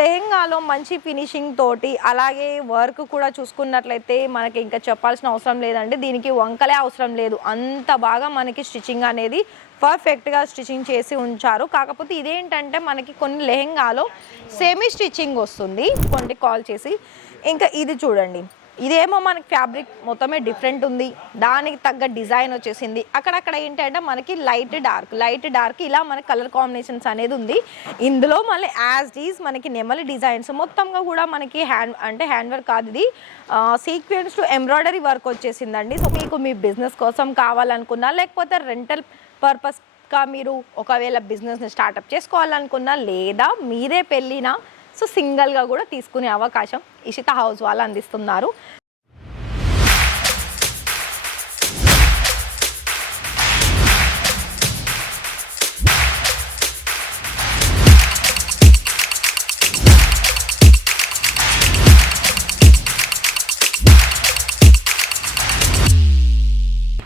లెహెంగాలో మంచి ఫినిషింగ్ తోటి అలాగే వర్క్ కూడా చూసుకున్నట్లయితే మనకి ఇంకా చెప్పాల్సిన అవసరం లేదండి. దీనికి వంకలే అవసరం లేదు, అంత బాగా మనకి స్టిచ్చింగ్ అనేది పర్ఫెక్ట్గా స్టిచ్చింగ్ చేసి ఉంచారు. కాకపోతే ఇదేంటంటే మనకి కొన్ని లెహెంగాలో సెమీ స్టిచ్చింగ్ వస్తుంది కొన్ని కాల్ చేసి. ఇంకా ఇది చూడండి, ఇదేమో మనకి ఫ్యాబ్రిక్ మొత్తమే డిఫరెంట్ ఉంది, దానికి తగ్గ డిజైన్ వచ్చేసింది. అక్కడక్కడ ఏంటంటే మనకి లైట్ డార్క్ ఇలా మనకి కలర్ కాంబినేషన్స్ అనేది ఉంది. ఇందులో మళ్ళీ యాజ్ ఈజ్ మనకి నెమలి డిజైన్స్ మొత్తంగా కూడా మనకి హ్యాండ్ వర్క్ కాదు, ఇది సీక్వెన్స్ టు ఎంబ్రాయిడరీ వర్క్ వచ్చేసిందండి. సో మీకు మీ బిజినెస్ కోసం కావాలనుకున్నా, లేకపోతే రెంటల్ పర్పస్గా మీరు ఒకవేళ బిజినెస్ని స్టార్టప్ చేసుకోవాలనుకున్నా, లేదా మీరే పెళ్ళినా సో సింగిల్గా కూడా తీసుకునే అవకాశం ఇషిత హౌస్ వాళ్ళు అందిస్తున్నారు.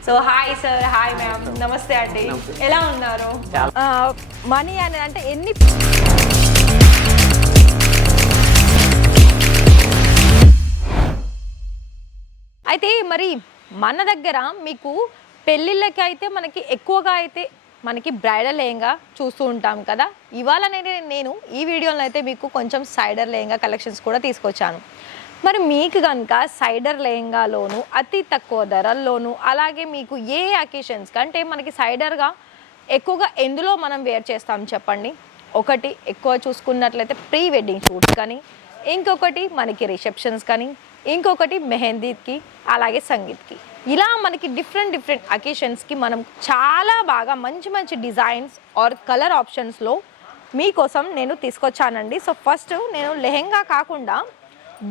So hi sir, hi ma'am, నమస్తే అండి, ఎలా ఉన్నారు? మనీ అనేది అంటే ఎన్ని అయితే మరి మన దగ్గర మీకు పెళ్ళిళ్ళకి అయితే మనకి ఎక్కువగా అయితే మనకి బ్రైడల్ లెహంగా చూస్తూ ఉంటాం కదా. ఇవాళ నేను ఈ వీడియోలో అయితే మీకు కొంచెం సైడర్ లెహంగా కలెక్షన్స్ కూడా తీసుకొచ్చాను. మరి మీకు కనుక సైడర్ లెహంగాలోను అతి తక్కువ ధరల్లోను, అలాగే మీకు ఏ అకేషన్స్కి అంటే మనకి సైడర్గా ఎక్కువగా ఎందులో మనం వేర్ చేస్తాం చెప్పండి. ఒకటి ఎక్కువ చూసుకున్నట్లయితే ప్రీ వెడ్డింగ్ షూట్స్ కానీ, ఇంకొకటి మనకి రిసెప్షన్స్ కానీ, ఇంకొకటి మెహందీకి, అలాగే సంగీత్కి, ఇలా మనకి డిఫరెంట్ అకేషన్స్కి మనం చాలా బాగా మంచి డిజైన్స్ ఆర్ కలర్ ఆప్షన్స్లో మీకోసం నేను తీసుకొచ్చానండి. సో ఫస్ట్ నేను లెహెంగా కాకుండా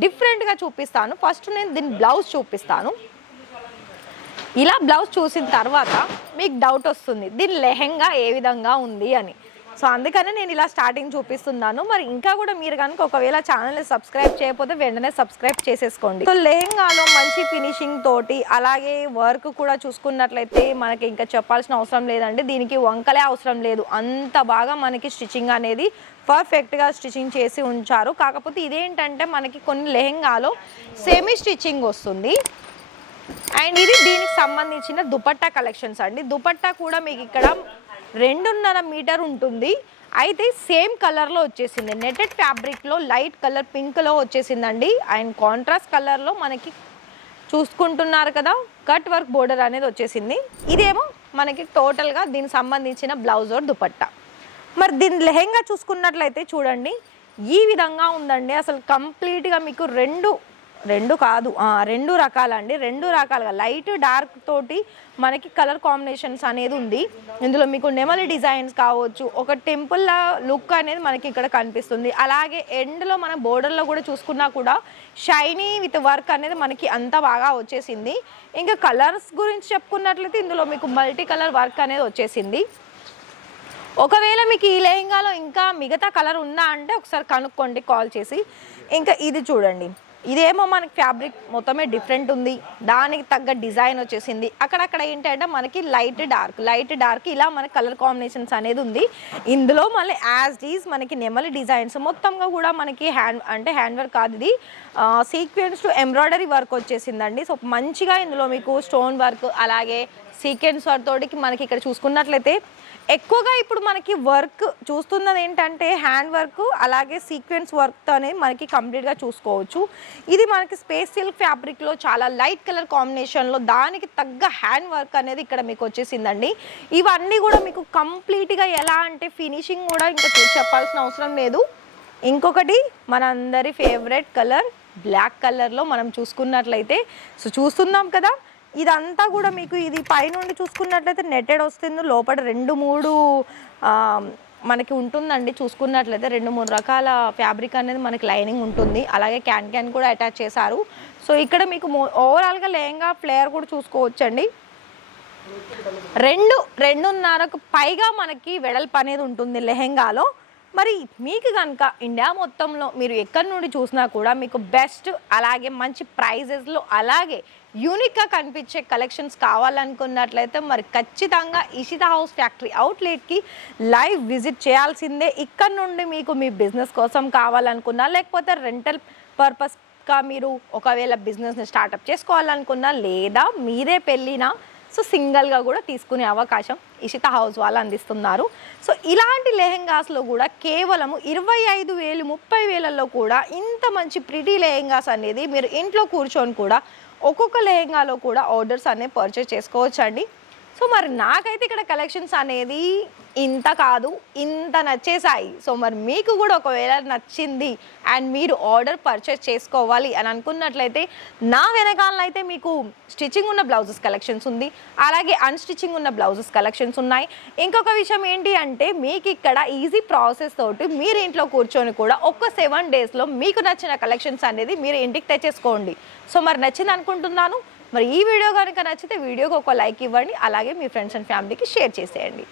డిఫరెంట్గా చూపిస్తాను. ఫస్ట్ నేను దీని బ్లౌజ్ చూపిస్తాను. ఇలా బ్లౌజ్ చూసిన తర్వాత మీకు డౌట్ వస్తుంది దీని లెహెంగా ఏ విధంగా ఉంది అని. సో అందుకనే నేను ఇలా స్టార్టింగ్ చూపిస్తున్నాను. మరి ఇంకా కూడా మీరు కనుక ఒకవేళ ఛానల్ని సబ్స్క్రైబ్ చేయకపోతే వెంటనే సబ్స్క్రైబ్ చేసేసుకోండి. సో లెహెంగాలో మంచి ఫినిషింగ్ తోటి అలాగే వర్క్ కూడా చూసుకున్నట్లయితే మనకి ఇంకా చెప్పాల్సిన అవసరం లేదండి. దీనికి వంకలే అవసరం లేదు, అంత బాగా మనకి స్టిచ్చింగ్ అనేది పర్ఫెక్ట్గా స్టిచ్చింగ్ చేసి ఉంచారు. కాకపోతే ఇదేంటంటే మనకి కొన్ని లెహెంగాలో సెమీ స్టిచ్చింగ్ వస్తుంది. అండ్ ఇది దీనికి సంబంధించిన దుపట్టా కలెక్షన్స్ అండి. దుపట్టా కూడా మీకు ఇక్కడ 2.5 మీటర్ ఉంటుంది. అయితే సేమ్ కలర్లో వచ్చేసింది, నెటెడ్ ఫ్యాబ్రిక్లో లైట్ కలర్ పింక్లో వచ్చేసిందండి. అండ్ కాంట్రాస్ట్ కలర్లో మనకి చూసుకుంటున్నారు కదా కట్ వర్క్ బోర్డర్ అనేది వచ్చేసింది. ఇదేమో మనకి టోటల్గా దీనికి సంబంధించిన బ్లౌజ్ ఆర్ దుపట్టా. మరి దీని లెహెంగా చూసుకున్నట్లయితే చూడండి ఈ విధంగా ఉందండి. అసలు కంప్లీట్గా మీకు రెండు రకాలండి, రెండు రకాలుగా లైట్ డార్క్ తోటి మనకి కలర్ కాంబినేషన్స్ అనేది ఉంది. ఇందులో మీకు నెమలి డిజైన్స్ కావచ్చు, ఒక టెంపుల్ లుక్ అనేది మనకి ఇక్కడ కనిపిస్తుంది. అలాగే ఎండ్లో మన బోర్డర్లో కూడా చూసుకున్నా కూడా షైనీ విత్ వర్క్ అనేది మనకి అంత బాగా వచ్చేసింది. ఇంకా కలర్స్ గురించి చెప్పుకున్నట్లయితే ఇందులో మీకు మల్టీ కలర్ వర్క్ అనేది వచ్చేసింది. ఒకవేళ మీకు ఈ లెహెంగాలో ఇంకా మిగతా కలర్ ఉందా అంటే ఒకసారి కనుక్కోండి కాల్ చేసి. ఇంకా ఇది చూడండి, ఇదేమో మనకి ఫ్యాబ్రిక్ మొత్తమే డిఫరెంట్ ఉంది, దానికి తగ్గ డిజైన్ వచ్చేసింది. అక్కడక్కడ ఏంటంటే మనకి లైట్ డార్క్ ఇలా మనకి కలర్ కాంబినేషన్స్ అనేది ఉంది. ఇందులో మళ్ళీ యాజ్ ఈజ్ మనకి నెమలి డిజైన్స్ మొత్తంగా కూడా మనకి హ్యాండ్ వర్క్ కాదు, ఇది సీక్వెన్స్ టు ఎంబ్రాయిడరీ వర్క్ వచ్చేసిందండి. సో మంచిగా ఇందులో మీకు స్టోన్ వర్క్ అలాగే సీక్వెన్స్ వర్క్ తోటికి మనకి ఇక్కడ చూసుకున్నట్లయితే ఎక్కువగా ఇప్పుడు మనకి వర్క్ చూస్తున్నది ఏంటంటే హ్యాండ్ వర్క్ అలాగే సీక్వెన్స్ వర్క్ అనేది మనకి కంప్లీట్గా చూసుకోవచ్చు. ఇది మనకి స్పేస్ సిల్క్ ఫ్యాబ్రిక్లో చాలా లైట్ కలర్ కాంబినేషన్లో దానికి తగ్గ హ్యాండ్ వర్క్ అనేది ఇక్కడ మీకు వచ్చేసిందండి. ఇవన్నీ కూడా మీకు కంప్లీట్గా ఎలా అంటే ఫినిషింగ్ కూడా ఇంకా చెప్పాల్సిన అవసరం లేదు. ఇంకొకటి మనందరి ఫేవరెట్ కలర్ బ్లాక్ కలర్లో మనం చూసుకున్నట్లయితే సో చూస్తున్నాం కదా, ఇదంతా కూడా మీకు ఇది పైనుండి చూసుకున్నట్లయితే నెట్టెడ్ వస్తుంది, లోపల 2-3 మనకి ఉంటుందండి. చూసుకున్నట్లయితే 2-3 రకాల ఫ్యాబ్రిక్ అనేది మనకి లైనింగ్ ఉంటుంది. అలాగే క్యాన్ కూడా అటాచ్ చేశారు. సో ఇక్కడ మీకు ఓవరాల్గా లెహంగా ఫ్లేయర్ కూడా చూసుకోవచ్చండి. 2.5కు పైగా మనకి వెడల్పు అనేది ఉంటుంది లెహంగాలో. మరి మీకు కనుక ఇండియా మొత్తంలో మీరు ఎక్కడి నుండి చూసినా కూడా మీకు బెస్ట్ అలాగే మంచి ప్రైజెస్లో అలాగే యూనిక్గా కనిపించే కలెక్షన్స్ కావాలనుకున్నట్లయితే మరి ఖచ్చితంగా ఇషితా హౌస్ ఫ్యాక్టరీ అవుట్లెట్కి లైవ్ విజిట్ చేయాల్సిందే. ఇక్కడ నుండి మీకు మీ బిజినెస్ కోసం కావాలనుకున్నా లేకపోతే రెంటల్ పర్పస్గా మీరు ఒకవేళ బిజినెస్ని స్టార్టప్ చేసుకోవాలనుకున్నా లేదా మీరే పెళ్ళినా సో సింగిల్గా కూడా తీసుకునే అవకాశం ఇషితా హౌస్ వాళ్ళు అందిస్తున్నారు. సో ఇలాంటి లెహెంగాస్లో కూడా కేవలము 25,000 30,000లో కూడా ఇంత మంచి ప్రిటీ లెహెంగాస్ అనేది మీరు ఇంట్లో కూర్చొని కూడా ఒక్కొక్క లెహెంగాలో కూడా ఆర్డర్స్ అనేవి పర్చేస్ చేసుకోవచ్చు అండి. సో మరి నాకైతే ఇక్కడ కలెక్షన్స్ అనేది ఇంత కాదు ఇంత నచ్చేసాయి. సో మరి మీకు కూడా ఒకవేళ నచ్చింది అండ్ మీరు ఆర్డర్ పర్చేస్ చేసుకోవాలి అని అనుకున్నట్లయితే నా వెనకాలనైతే మీకు స్టిచ్చింగ్ ఉన్న బ్లౌజెస్ కలెక్షన్స్ ఉంది, అలాగే అన్స్టిచ్చింగ్ ఉన్న బ్లౌజెస్ కలెక్షన్స్ ఉన్నాయి. ఇంకొక విషయం ఏంటి అంటే మీకు ఇక్కడ ఈజీ ప్రాసెస్ తోటి మీరు ఇంట్లో కూర్చొని కూడా ఒక్క 7 డేస్లో మీకు నచ్చిన కలెక్షన్స్ అనేది మీరు ఇంటికి తెచ్చేసుకోండి. సో మరి నచ్చింది అనుకుంటున్నాను. మరి ఈ వీడియో కనుక నచ్చితే వీడియోకి ఒక లైక్ ఇవ్వండి, అలాగే మీ ఫ్రెండ్స్ అండ్ ఫ్యామిలీకి షేర్ చేసేయండి.